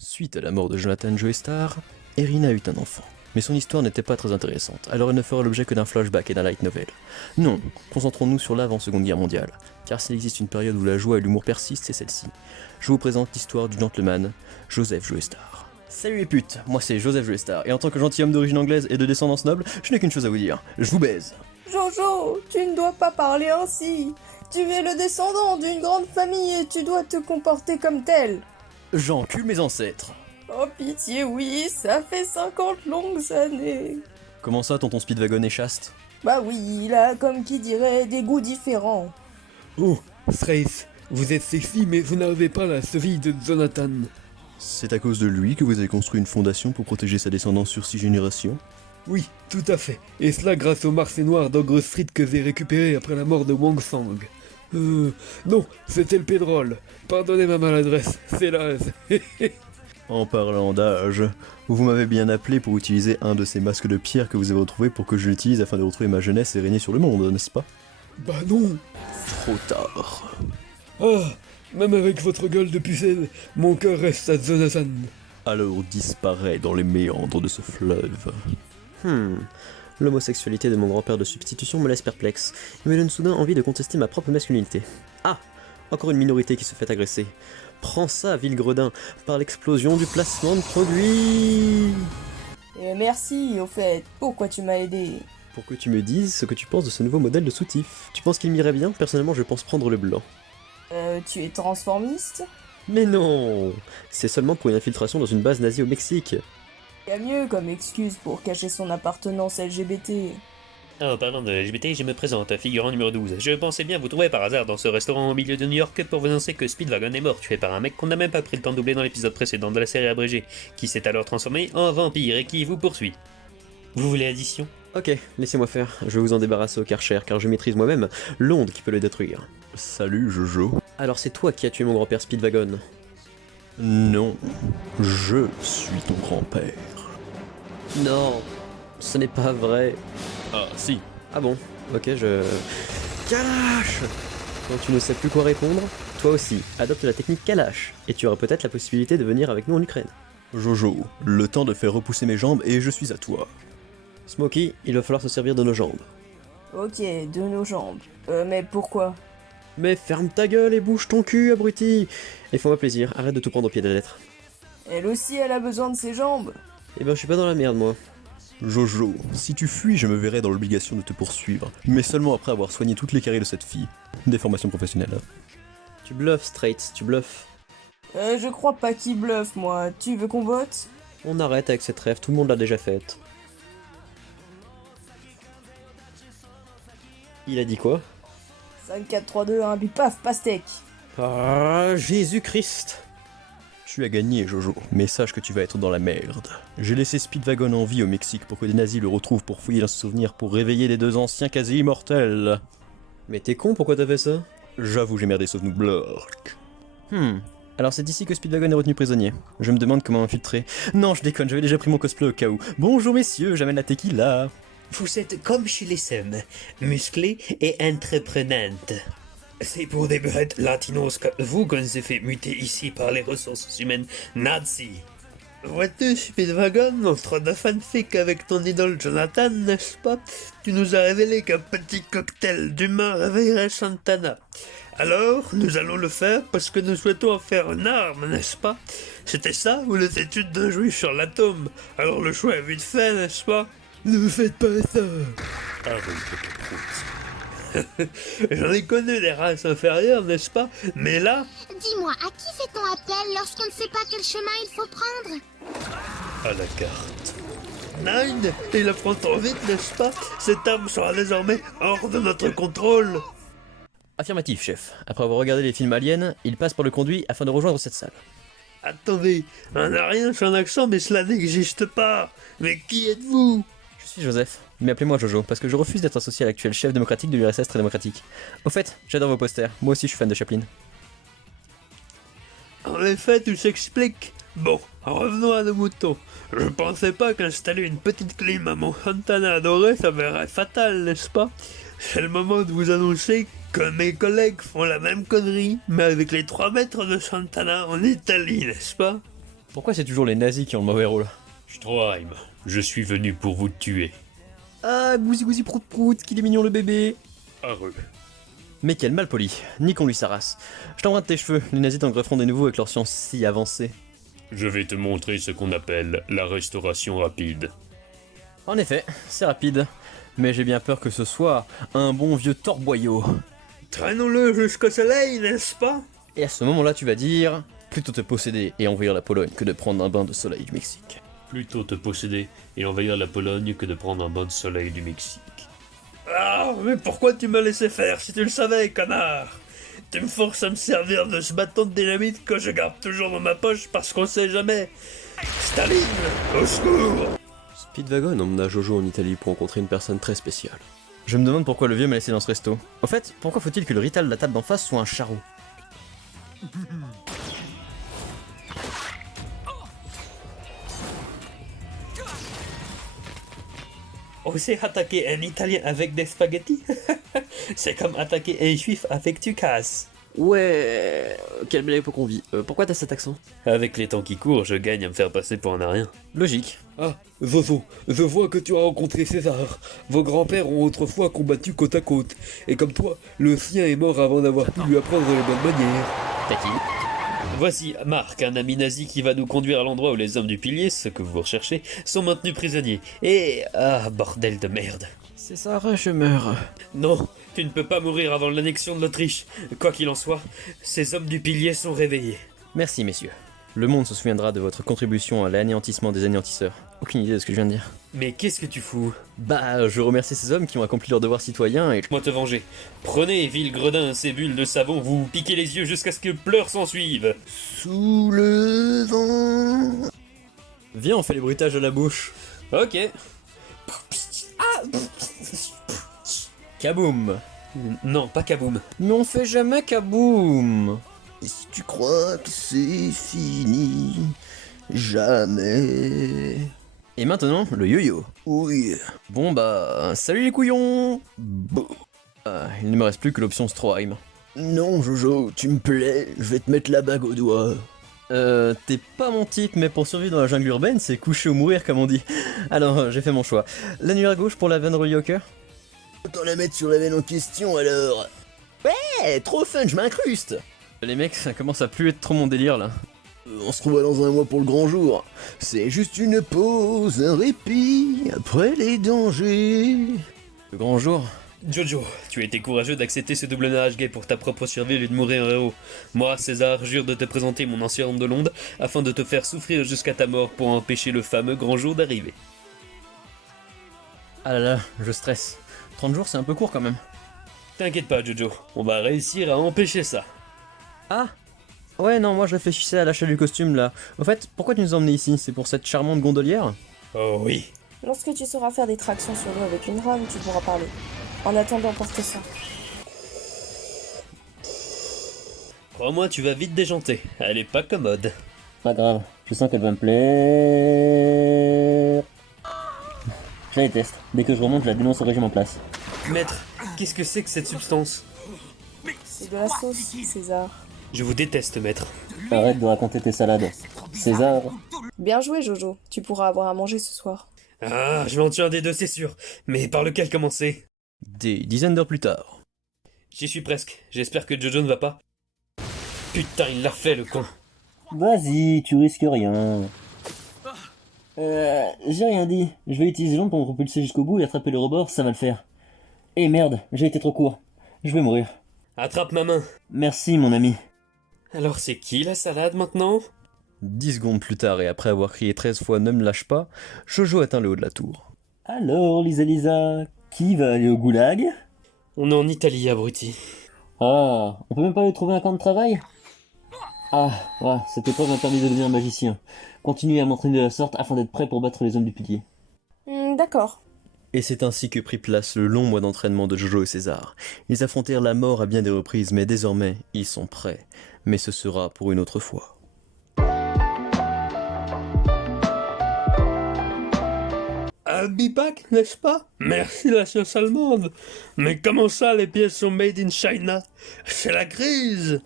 Suite à la mort de Jonathan Joestar, Irina eut un enfant. Mais son histoire n'était pas très intéressante, alors elle ne fera l'objet que d'un flashback et d'un light novel. Non, concentrons-nous sur l'avant-seconde guerre mondiale, car s'il existe une période où la joie et l'humour persistent, c'est celle-ci. Je vous présente l'histoire du gentleman, Joseph Joestar. Salut les putes, moi c'est Joseph Joestar, et en tant que gentilhomme d'origine anglaise et de descendance noble, je n'ai qu'une chose à vous dire, je vous baise. Jojo, tu ne dois pas parler ainsi. Tu es le descendant d'une grande famille et tu dois te comporter comme tel. J'encule mes ancêtres. Oh pitié, oui, ça fait 50 longues années. Comment ça, tonton Speedwagon est chaste? Bah oui, il a, comme qui dirait, des goûts différents. Oh, Thrace, vous êtes sexy mais vous n'avez pas la cheville de Jonathan. C'est à cause de lui que vous avez construit une fondation pour protéger sa descendance sur 6 générations? Oui, tout à fait. Et cela grâce au marché noir d'Ogre Street que j'ai récupéré après la mort de Wang Sang. Non, c'était le pétrole. Pardonnez ma maladresse, c'est l'âge. En parlant d'âge, vous m'avez bien appelé pour utiliser un de ces masques de pierre que vous avez retrouvé pour que je l'utilise afin de retrouver ma jeunesse et régner sur le monde, n'est-ce pas? Bah non. Trop tard. Ah, même avec votre gueule de pucelle, mon cœur reste à Jonathan. Alors disparaît dans les méandres de ce fleuve. L'homosexualité de mon grand-père de substitution me laisse perplexe, et me donne soudain envie de contester ma propre masculinité. Ah, encore une minorité qui se fait agresser. Prends ça, ville gredin, par l'explosion du placement de produits. Merci, au fait, pourquoi tu m'as aidé? Pour que tu me dises ce que tu penses de ce nouveau modèle de soutif. Tu penses qu'il m'irait bien? Personnellement, je pense prendre le blanc. Tu es transformiste? Mais non! C'est seulement pour une infiltration dans une base nazie au Mexique. Il y a mieux comme excuse pour cacher son appartenance LGBT. Oh, parlant de LGBT, je me présente, figurant numéro 12. Je pensais bien vous trouver par hasard dans ce restaurant au milieu de New York pour vous annoncer que Speedwagon est mort, tué par un mec qu'on n'a même pas pris le temps de doubler dans l'épisode précédent de la série abrégée, qui s'est alors transformé en vampire et qui vous poursuit. Vous voulez addition? Ok, laissez-moi faire, je vais vous en débarrasser au Karcher, car je maîtrise moi-même l'onde qui peut le détruire. Salut Jojo. Alors c'est toi qui as tué mon grand-père Speedwagon. Non, je suis ton grand-père. Non, ce n'est pas vrai. Ah si. Ah bon, ok, Kalash! Quand tu ne sais plus quoi répondre, toi aussi, adopte la technique Kalash, et tu auras peut-être la possibilité de venir avec nous en Ukraine. Jojo, le temps de faire repousser mes jambes et je suis à toi. Smokey, il va falloir se servir de nos jambes. Ok, de nos jambes. Mais pourquoi? Mais ferme ta gueule et bouge ton cul, abruti! Et fais-moi plaisir, arrête de tout prendre au pied de la lettre. Elle aussi, elle a besoin de ses jambes. Eh ben je suis pas dans la merde moi. Jojo, si tu fuis, je me verrai dans l'obligation de te poursuivre, mais seulement après avoir soigné toutes les caries de cette fille. Déformation professionnelle. Tu bluffes, Straight, tu bluffes. Je crois pas qu'il bluffe, moi. Tu veux qu'on vote? On arrête avec cette rêve, tout le monde l'a déjà faite. Il a dit quoi? 5, 4, 3, 2, 1, puis paf, pastèque. Ah, Jésus-Christ! Tu as gagné, Jojo, mais sache que tu vas être dans la merde. J'ai laissé Speedwagon en vie au Mexique pour que des nazis le retrouvent pour fouiller dans ses souvenirs pour réveiller les deux anciens quasi immortels. Mais t'es con, pourquoi t'as fait ça? J'avoue, j'ai merdé sauf nous bloc. Alors c'est ici que Speedwagon est retenu prisonnier. Je me demande comment infiltrer. Non, je déconne, j'avais déjà pris mon cosplay au cas où. Bonjour messieurs, j'amène la tequila. Vous êtes comme chez les Sems, musclés et entreprenantes. C'est pour des bêtes latinos que vous qu'on s'est fait muter ici par les ressources humaines nazis. Vois-tu, Speedwagon, notre de fanfic avec ton idole Jonathan, n'est-ce pas? Tu nous as révélé qu'un petit cocktail d'humain réveillerait Santana. Alors, nous allons le faire parce que nous souhaitons en faire une arme, n'est-ce pas? C'était ça ou les études d'un juif sur l'atome? Alors le choix est vite fait, n'est-ce pas? Ne faites pas ça. J'en ai connu des races inférieures, n'est-ce pas? Mais là... Dis-moi, à qui fait-on appel lorsqu'on ne sait pas quel chemin il faut prendre? À la carte. Nine, il apprend trop vite, n'est-ce pas? Cette arme sera désormais hors de notre contrôle. Affirmatif, chef. Après avoir regardé les films aliens, il passe par le conduit afin de rejoindre cette salle. Attendez, on n'a rien sur un accent, mais cela n'existe pas. Mais qui êtes-vous? Je suis Joseph, mais appelez-moi Jojo, parce que je refuse d'être associé à l'actuel chef démocratique de l'URSS très démocratique. Au fait, j'adore vos posters, moi aussi je suis fan de Chaplin. En effet, tout s'explique. Bon, revenons à nos moutons. Je pensais pas qu'installer une petite clim à mon Santana adoré s'avérait fatal, n'est-ce pas? C'est le moment de vous annoncer que mes collègues font la même connerie, mais avec les 3 mètres de Santana en Italie, n'est-ce pas? Pourquoi c'est toujours les nazis qui ont le mauvais rôle? Stroheim, je suis venu pour vous tuer. Ah, gousi gousi prout prout, qu'il est mignon le bébé. Heureux. Mais quel malpoli, niquons lui sa race. Je t'embrasse tes cheveux, les nazis t'en grefferont des nouveaux avec leur science si avancée. Je vais te montrer ce qu'on appelle la restauration rapide. En effet, c'est rapide, mais j'ai bien peur que ce soit un bon vieux torboyau. Traînons-le jusqu'au soleil, n'est-ce pas? Et à ce moment-là, tu vas dire, plutôt te posséder et envahir la Pologne que de prendre un bain de soleil du Mexique. Plutôt te posséder et envahir la Pologne que de prendre un bain de soleil du Mexique. Ah, mais pourquoi tu m'as laissé faire si tu le savais, connard? Tu me forces à me servir de ce bâton de dynamite que je garde toujours dans ma poche parce qu'on sait jamais. Staline, au secours! Speedwagon emmena Jojo en Italie pour rencontrer une personne très spéciale. Je me demande pourquoi le vieux m'a laissé dans ce resto. Au fait, pourquoi faut-il que le rital de la table d'en face soit un charreau? Oser attaquer un Italien avec des spaghettis? C'est comme attaquer un Juif avec du casse. Ouais, quelle belle époque on vit. Pourquoi t'as cet accent? Avec les temps qui courent, je gagne à me faire passer pour un arien. Logique. Ah, Zozo, je vois que tu as rencontré César. Vos grands-pères ont autrefois combattu côte à côte. Et comme toi, le sien est mort avant d'avoir pu lui apprendre les bonnes manières. Tati. Voici Marc, un ami nazi qui va nous conduire à l'endroit où les hommes du pilier, ce que vous recherchez, sont maintenus prisonniers. Et... ah, bordel de merde. C'est ça, je meurs. Non, tu ne peux pas mourir avant l'annexion de l'Autriche. Quoi qu'il en soit, ces hommes du pilier sont réveillés. Merci, messieurs. Le monde se souviendra de votre contribution à l'anéantissement des anéantisseurs. Aucune idée de ce que je viens de dire. Mais qu'est-ce que tu fous? Bah, je remercie ces hommes qui ont accompli leur devoir citoyen et... Moi te venger. Prenez, vil gredin, ces bulles de savon, vous piquez les yeux jusqu'à ce que pleurs s'en suivent. Sous le vent... Viens, on fait les bruitages de la bouche. Ok. Kaboum. Non, pas kaboum. Mais on fait jamais kaboum. Et si tu crois que c'est fini, jamais. Et maintenant, le yo-yo. Oui. Bon bah, salut les couillons. Il ne me reste plus que l'option Stroheim. Non, Jojo, tu me plais, je vais te mettre la bague au doigt. T'es pas mon type, mais pour survivre dans la jungle urbaine, c'est coucher ou mourir comme on dit. Alors, j'ai fait mon choix. La nuit à gauche pour la veine reliée au cœur. Autant la mettre sur la veine en question alors. Ouais, trop fun, je m'incruste. Les mecs, ça commence à plus être trop mon délire là. On se revoit dans un mois pour le grand jour. C'est juste une pause, un répit, après les dangers. Le grand jour. Jojo, tu as été courageux d'accepter ce double nage gay pour ta propre survie au lieu de mourir un héros. Moi, César, jure de te présenter mon ancien homme de l'onde afin de te faire souffrir jusqu'à ta mort pour empêcher le fameux grand jour d'arriver. Ah là là, je stresse. 30 jours, c'est un peu court quand même. T'inquiète pas, Jojo, on va réussir à empêcher ça. Ah ouais, non, moi je réfléchissais à l'achat du costume là. Au fait, pourquoi tu nous as emmenés ici? C'est pour cette charmante gondolière? Oh oui. Lorsque tu sauras faire des tractions sur l'eau avec une rame, tu pourras parler. En attendant, porte ça. Crois-moi, tu vas vite déjanter. Elle est pas commode. Pas grave, je sens qu'elle va me plaire. Je la déteste. Dès que je remonte, je la dénonce au régime en place. Maître, qu'est-ce que c'est que cette substance? C'est de la sauce, César. Je vous déteste, maître. Arrête de raconter tes salades. César, Bien joué, Jojo. Tu pourras avoir à manger ce soir. Ah, je m'en tiens des deux, c'est sûr. Mais par lequel commencer? Des dizaines d'heures plus tard. J'y suis presque. J'espère que Jojo ne va pas. Putain, il l'a fait, le con. vas-y, tu risques rien. J'ai rien dit. Je vais utiliser l'onde pour me propulser jusqu'au bout et attraper le rebord, ça va le faire. Eh merde, j'ai été trop court. Je vais mourir. Attrape ma main. Merci, mon ami. Alors c'est qui la salade maintenant? 10 secondes plus tard et après avoir crié 13 fois ne me lâche pas, Jojo atteint le haut de la tour. Alors, Lisa, qui va aller au goulag? On est en Italie, abruti. Ah, on peut même pas lui trouver un camp de travail? Ah, cette épreuve m'a permis de devenir magicien. Continuez à m'entraîner de la sorte afin d'être prêt pour battre les hommes du pilier. D'accord. Et c'est ainsi que prit place le long mois d'entraînement de Jojo et César. Ils affrontèrent la mort à bien des reprises, mais désormais, ils sont prêts. Mais ce sera pour une autre fois. Un bipac, n'est-ce pas? Merci la sauce allemande. Mais comment ça, les pièces sont made in China? C'est la crise.